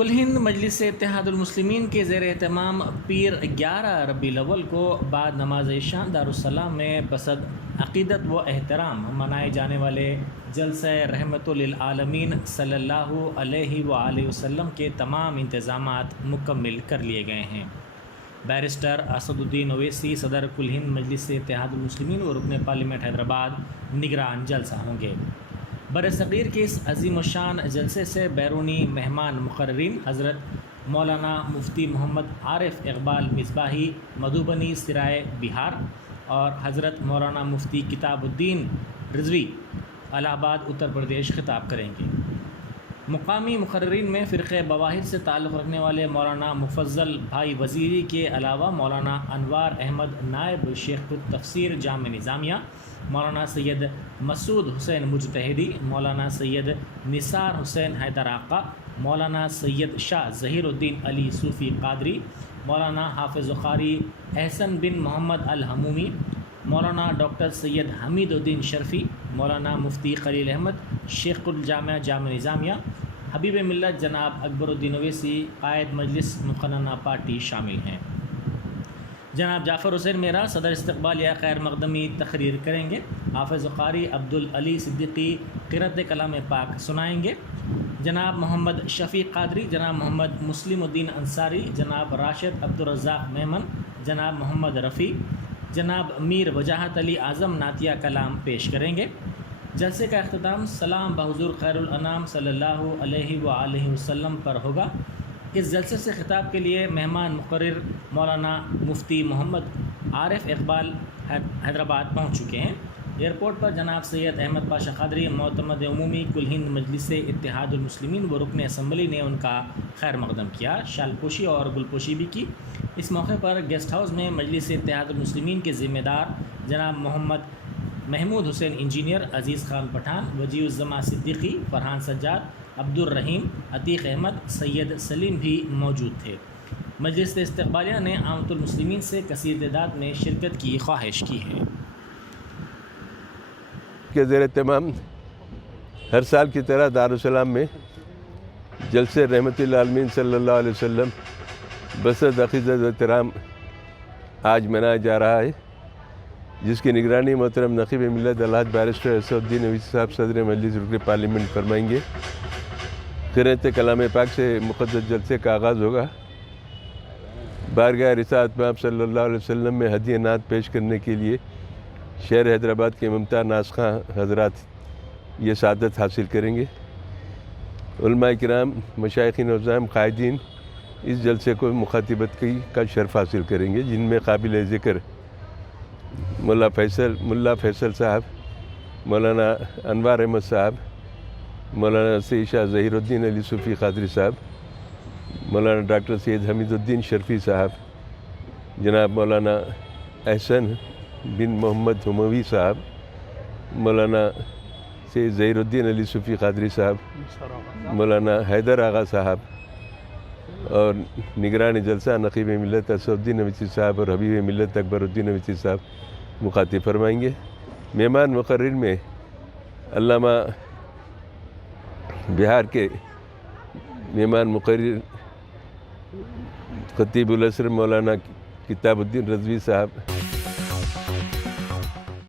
کل ہند مجلس اتحاد المسلمین کے زیر اہتمام پیر 11 ربیع الاول کو بعد نماز عشاء دارالسلام میں بصد عقیدت و احترام منائے جانے والے جلسہ رحمت للعالمین صلی اللہ علیہ وآلہ وسلم کے تمام انتظامات مکمل کر لیے گئے ہیں۔ بیرسٹر اسد الدین اویسی صدر کل ہند مجلس اتحاد المسلمین و رکن پارلیمنٹ حیدرآباد نگران جلسہ ہوں گے۔ برصغیر کے اس عظیم الشان جلسے سے بیرونی مہمان مقررین حضرت مولانا مفتی محمد عارف اقبال مصباحی مدھوبنی سرائے بہار اور حضرت مولانا مفتی کتاب الدین رضوی الہ آباد اتر پردیش خطاب کریں گے۔ مقامی مقررین میں فرقہ بواہد سے تعلق رکھنے والے مولانا مفضل بھائی وزیری کے علاوہ مولانا انوار احمد نائب شیخ التفسیر جامع نظامیہ، مولانا سید مسعود حسین مجتہدی، مولانا سید نثار حسین حیدر آقا، مولانا سید شاہ ظہیر الدین علی صوفی قادری، مولانا حافظ قاری احسن بن محمد الحمومی، مولانا ڈاکٹر سید حمید الدین شرفی، مولانا مفتی خلیل احمد شیخ الجامعہ جامع نظامیہ، حبیب ملت جناب اکبر الدین اویسی قائد مجلس مقننہ پارٹی شامل ہیں۔ جناب جعفر حسین میرا صدر استقبال یا خیر مقدمی تقریر کریں گے۔ حافظ قاری عبدالعلی صدیقی قرأت کلام پاک سنائیں گے۔ جناب محمد شفیق قادری، جناب محمد مسلم الدین انصاری، جناب راشد عبدالرزاق میمن، جناب محمد رفیع، جناب میر وجاہت علی اعظم نعتیہ کلام پیش کریں گے۔ جلسے کا اختتام سلام بحضور خیر الانام صلی اللہ علیہ وآلہ وسلم پر ہوگا۔ اس جلسے سے خطاب کے لیے مہمان مقرر مولانا مفتی محمد عارف اقبال حیدرآباد پہنچ چکے ہیں۔ ایئرپورٹ پر جناب سید احمد پاشا قادری معتمد عمومی کل ہند مجلس اتحاد المسلمین و رکن اسمبلی نے ان کا خیر مقدم کیا، شال پوشی اور گل پوشی بھی کی۔ اس موقع پر گیسٹ ہاؤس میں مجلس اتحاد المسلمین کے ذمہ دار جناب محمد محمود حسین انجینئر، عزیز خان پٹھان، وجیہ الزماں صدیقی، فرحان سجاد، عبد الرحیم، عتیق احمد، سید سلیم بھی موجود تھے۔ مجلس استقبالیہ نے عامة المسلمین سے کثیر تعداد میں شرکت کی خواہش کی ہے۔ کے زیر اہتمام ہر سال کی طرح دارالسلام میں جلسے رحمت للعالمین صلی اللہ علیہ وسلم بصد عقیدت و احترام آج منایا جا رہا ہے، جس کی نگرانی محترم نقیب ملت الحاج بیرسٹر اسد الدین اویسی صاحب صدر مجلس رکن پارلیمنٹ فرمائیں گے۔ قرأت کلام پاک سے مقدس جلسے کا آغاز ہوگا۔ بارگاہ رسالت مآب صلی اللہ علیہ وسلم میں ہدیہ نعت پیش کرنے کے لیے شہر حیدرآباد کے ممتاز ناسخاں حضرات یہ سعادت حاصل کریں گے۔ علماء کرام، مشائخین عظام، قائدین اس جلسے کو مخاطبت کا شرف حاصل کریں گے، جن میں قابل ذکر ملا فیصل صاحب، مولانا انوار احمد صاحب، مولانا سید شاہ ظہیر الدین علی صوفی قادری صاحب، مولانا ڈاکٹر سید حمید الدین شرفی صاحب، جناب مولانا احسن بن محمد حموی صاحب، مولانا سید ظہیر الدین علی صوفی قادری صاحب، مولانا حیدر آغا صاحب اور نگران جلسہ نقیب ملت اسد الدین اویسی صاحب اور حبیب ملت اکبر الدین اویسی صاحب مخاطب فرمائیں گے۔ مہمان مقررین میں علامہ بہار کے مہمان مقرر خطیب الاسر مولانا کتاب الدین رضوی صاحب،